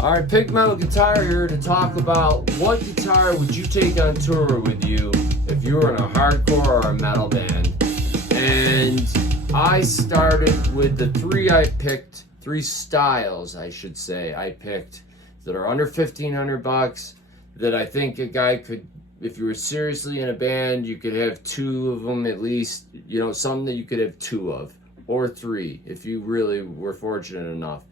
Alright, Pig Metal Guitar here to talk about what guitar would you take on tour with you if you were in a hardcore or a metal band. And I started with the three styles I should say I picked that are under $1,500 that I think a guy could, if you were seriously in a band, you could have two of them at least, you know, something that you could have two of, or three if you really were fortunate enough.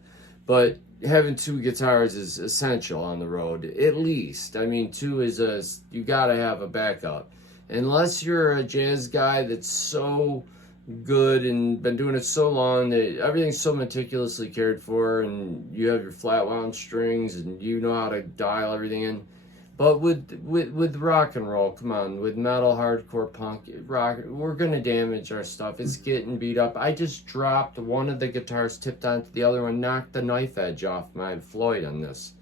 But having two guitars is essential on the road, at least. I mean, two is you gotta have a backup. Unless you're a jazz guy that's so good and been doing it so long that everything's so meticulously cared for and you have your flat wound strings and you know how to dial everything in. But with rock and roll, come on, with metal, hardcore, punk, rock, we're gonna damage our stuff. It's getting beat up. I just dropped one of the guitars, tipped onto the other one, knocked the knife edge off my Floyd on this.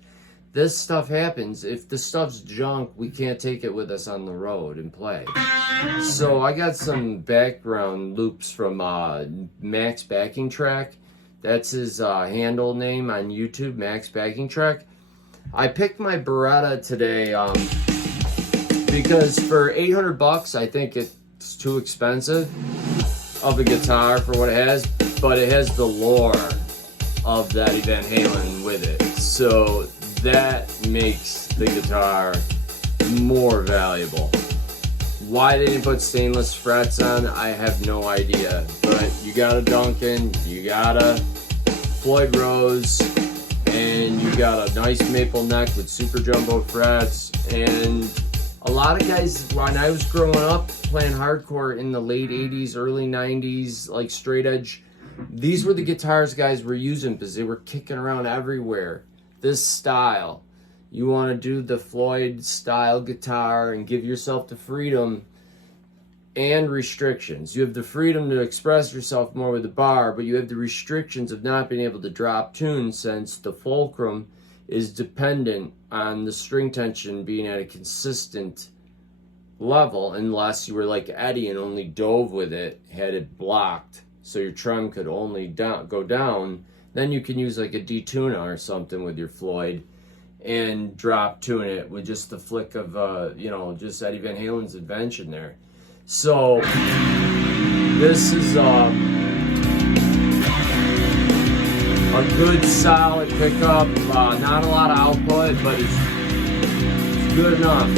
This stuff happens. If the stuff's junk, we can't take it with us on the road and play. So I got some background loops from Max Backing Track. That's his handle name on YouTube, Max Backing Track. I picked my Beretta today because for $800 I think it's too expensive of a guitar for what it has, but it has the lore of that Van Halen with it, so that makes the guitar more valuable. Why they didn't put stainless frets on, I have no idea, but you got a Duncan, you got a Floyd Rose, and you got a nice maple neck with super jumbo frets. And a lot of guys, when I was growing up playing hardcore in the late 80s, early 90s, like straight edge, these were the guitars guys were using because they were kicking around everywhere. This style, you want to do the Floyd style guitar and give yourself the freedom and restrictions. You have the freedom to express yourself more with the bar, but you have the restrictions of not being able to drop tunes since the fulcrum is dependent on the string tension being at a consistent level, unless you were like Eddie and only dove with it, had it blocked so your trem could only go down. Then you can use like a D-tuner or something with your Floyd and drop tune it with just the flick of you know, just Eddie Van Halen's invention there. So this is a good solid pickup, not a lot of output, but it's good enough.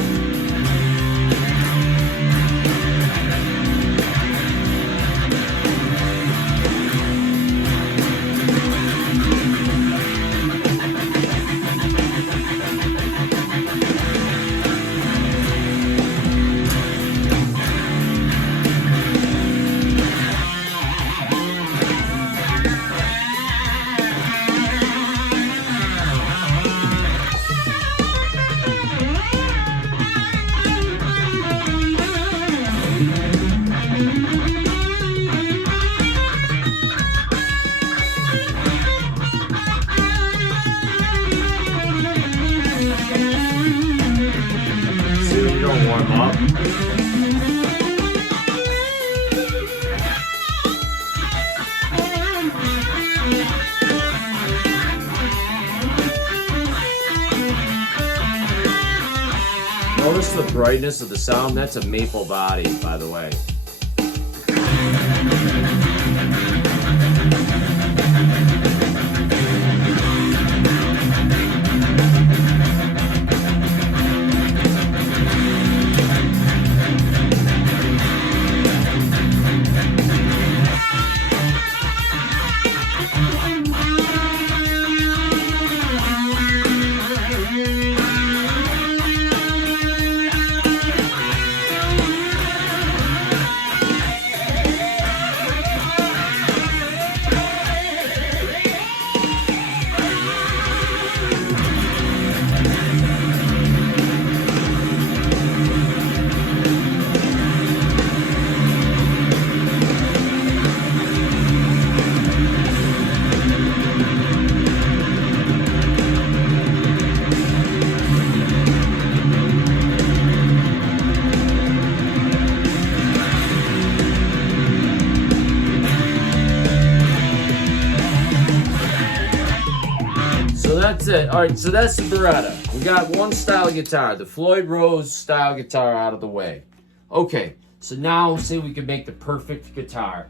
Warm up. Notice the brightness of the sound. That's a maple body, by the way. that's it. All right, so that's the Beretta. We got one style guitar, the Floyd Rose style guitar, out of the way. Okay, so now say we could make the perfect guitar.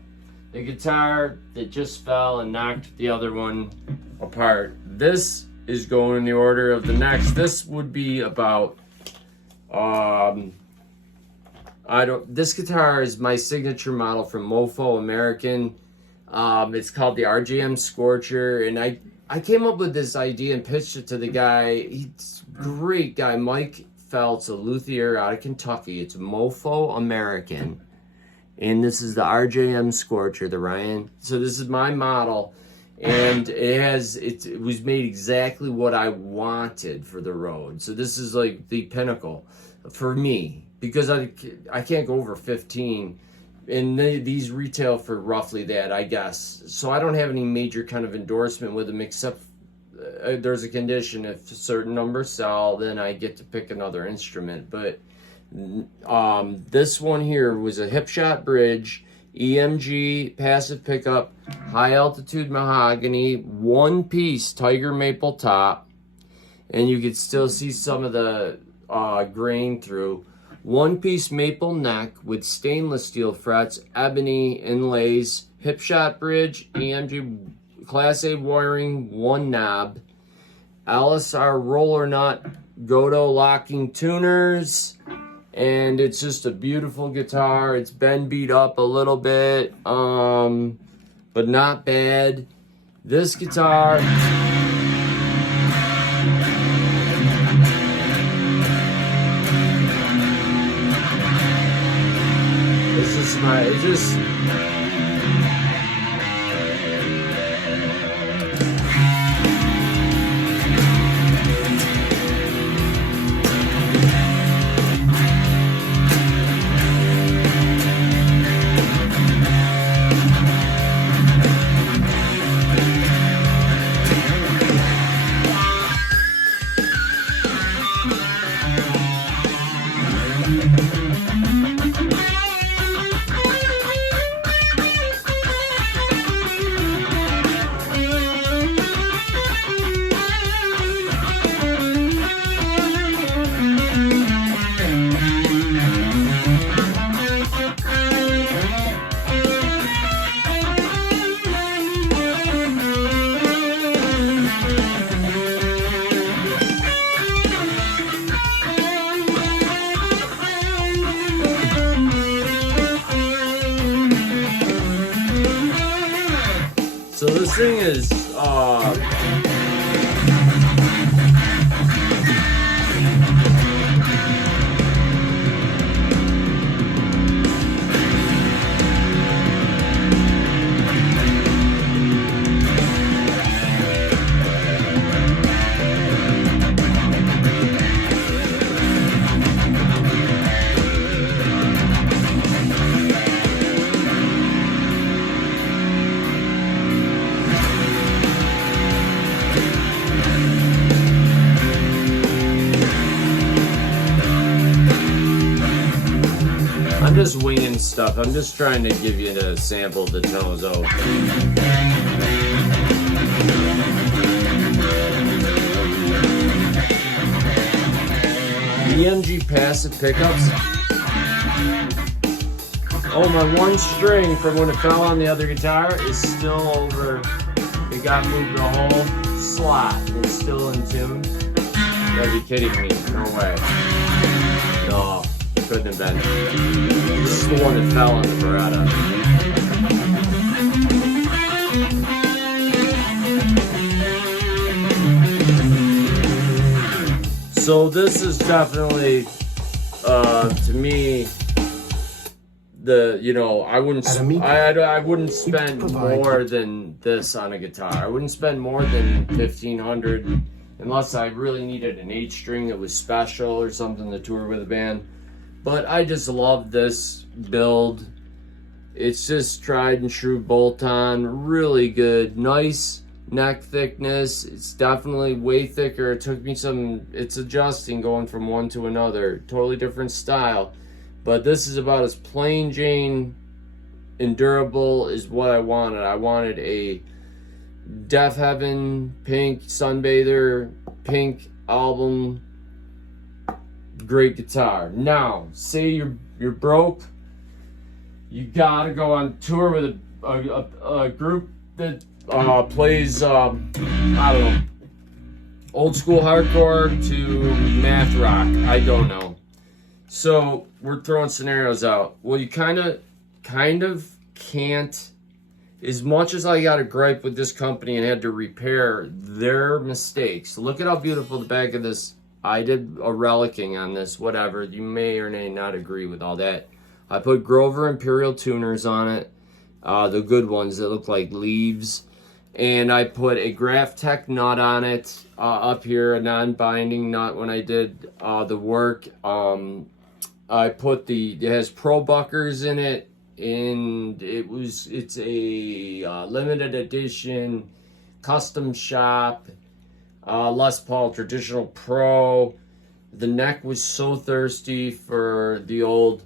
The guitar that just fell and knocked the other one apart. This is going in the order of the next. This would be about, this guitar is my signature model from Mofo American. It's called the RJM Scorcher, and I came up with this idea and pitched it to the guy. He's a great guy, Mike Feltz, a luthier out of Kentucky. It's Mofo American, and this is the RJM Scorcher, the Ryan. So this is my model, and it was made exactly what I wanted for the road. So this is like the pinnacle for me, because I can't go over 15. And these retail for roughly that, I guess. So I don't have any major kind of endorsement with them, except there's a condition. If a certain numbers sell, then I get to pick another instrument. But this one here was a hip shot bridge, EMG, passive pickup, high altitude mahogany, one piece tiger maple top. And you could still see some of the grain through. One-piece maple neck with stainless steel frets, ebony inlays, hip shot bridge, EMG Class A wiring, one knob, LSR roller nut, Godo locking tuners, and it's just a beautiful guitar. It's been beat up a little bit, but not bad. This guitar, it's just so this thing is I'm just winging stuff. I'm just trying to give you a sample of the tones out. EMG passive pickups. Oh, my one string from when it fell on the other guitar is still over. It got moved to a whole slot. It's still in tune. You gotta be kidding me. No way. No. Couldn't have been. This is the one that fell on the Beretta. So this is definitely, to me, I wouldn't spend more than this on a guitar. I wouldn't spend more than $1,500 unless I really needed an 8-string that was special or something to tour with a band. But I just love this build. It's just tried and true bolt-on, really good, nice neck thickness. It's definitely way thicker. It took me it's adjusting going from one to another, totally different style. But this is about as plain Jane and durable as what I wanted. I wanted Deaf Heaven, Pink, Sunbather, Pink album. Great guitar. Now, say you're broke. You gotta go on tour with a group that plays I don't know, old school hardcore to math rock. I don't know. So we're throwing scenarios out. Well, you kind of can't. As much as I got a gripe with this company and had to repair their mistakes. Look at how beautiful the back of this. I did a relicking on this, whatever. You may or may not agree with all that. I put Grover Imperial tuners on it, the good ones that look like leaves. And I put a Graphtec nut on it, up here, a non-binding nut when I did the work. I put it has Pro Buckers in it, and it's a limited edition, custom shop, Les Paul Traditional Pro. The neck was so thirsty for the old,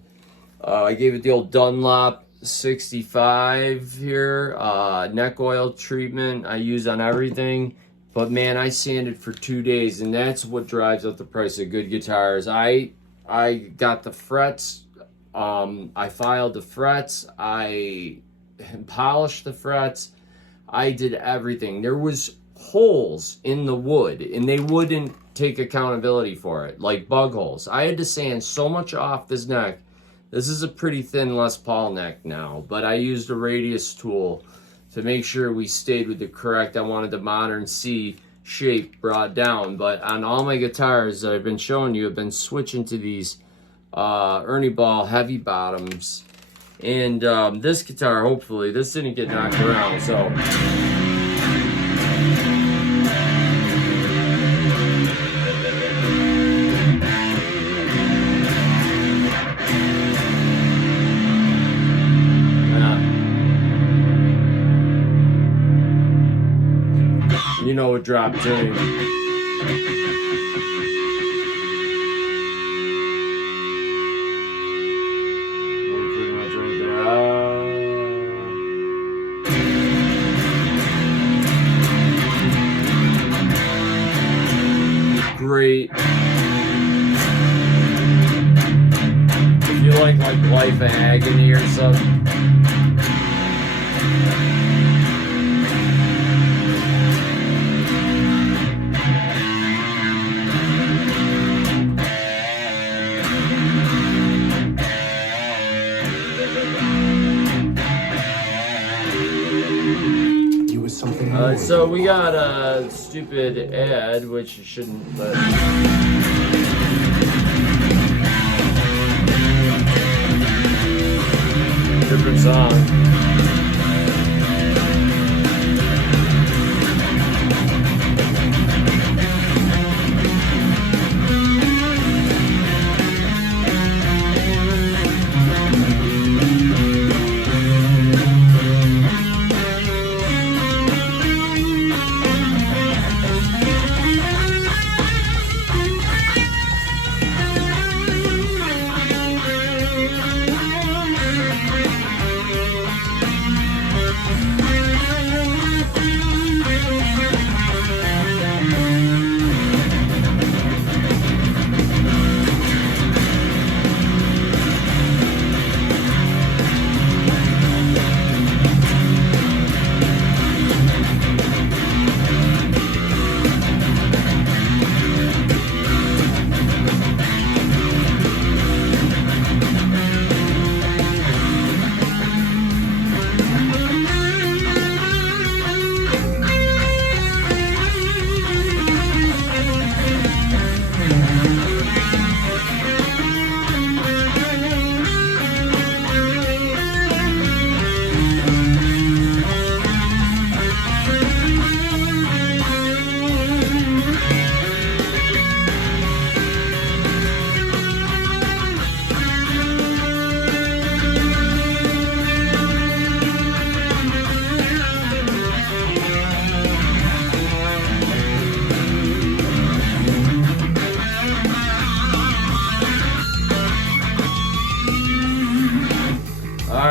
I gave it the old Dunlop 65 here, neck oil treatment I use on everything. But man, I sanded for 2 days, and that's what drives up the price of good guitars. I got the frets, I filed the frets, I polished the frets, I did everything. There was holes in the wood, and they wouldn't take accountability for it, like bug holes. I had to sand so much off this neck. This is a pretty thin Les Paul neck now, but I used a radius tool to make sure we stayed with the correct. I wanted the modern C shape brought down, but on all my guitars that I've been showing you, I've been switching to these Ernie Ball heavy bottoms. And this guitar, hopefully, this didn't get knocked around, so. You know what drop tuning. Great. If you like Life of Agony or something. So we got a stupid ad, which you shouldn't, but different song.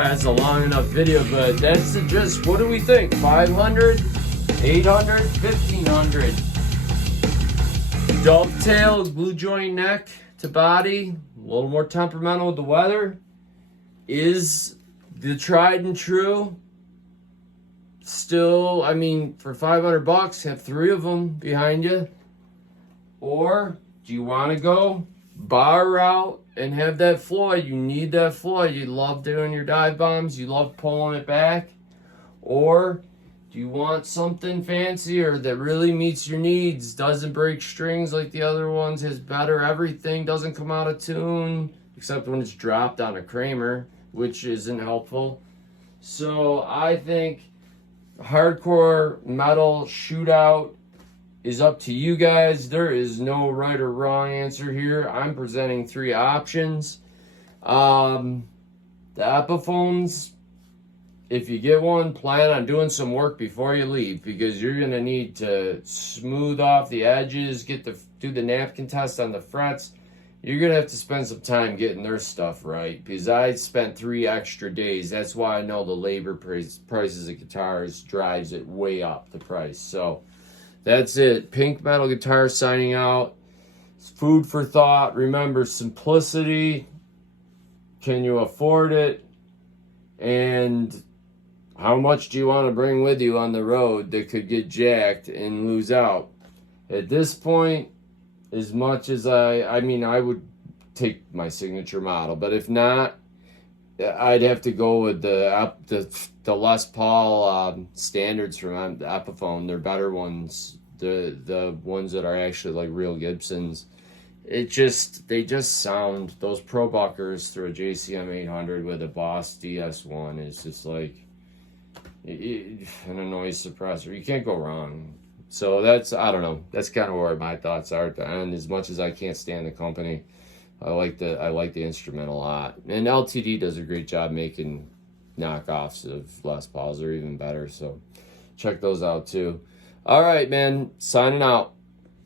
That's a long enough video, but that's the gist. What do we think? 500? 800, 1500. Dovetailed glue joint neck to body, a little more temperamental with the weather, is the tried and true. Still, I mean, for $500, have 3 of them behind you. Or do you want to go bar route and have that Floyd? You need that Floyd. You love doing your dive bombs. You love pulling it back. Or do you want something fancier that really meets your needs, doesn't break strings like the other ones, has better everything, doesn't come out of tune, except when it's dropped on a Kramer, which isn't helpful. So I think hardcore metal shootout is up to you guys. There is no right or wrong answer here. I'm presenting 3 options. The Epiphones, if you get one, plan on doing some work before you leave, because you're going to need to smooth off the edges, do the napkin test on the frets. You're going to have to spend some time getting their stuff right, because I spent 3 extra days. That's why I know the labor prices of guitars drives it way up, the price. So that's it. Pink Metal Guitar signing out. It's food for thought. Remember, simplicity. Can you afford it? And how much do you want to bring with you on the road that could get jacked and lose out? At this point, as much as I would take my signature model, but if not, I'd have to go with the Les Paul standards from the Epiphone. They're better ones. The ones that are actually like real Gibsons. They just sound, those Pro Buckers through a JCM 800 with a Boss DS1 is just like and a noise suppressor. You can't go wrong. So that's, I don't know, that's kind of where my thoughts are at the end. As much as I can't stand the company, I like the instrument a lot. And LTD does a great job making knockoffs of Les Pauls. They're even better. So check those out too. All right, man. Signing out.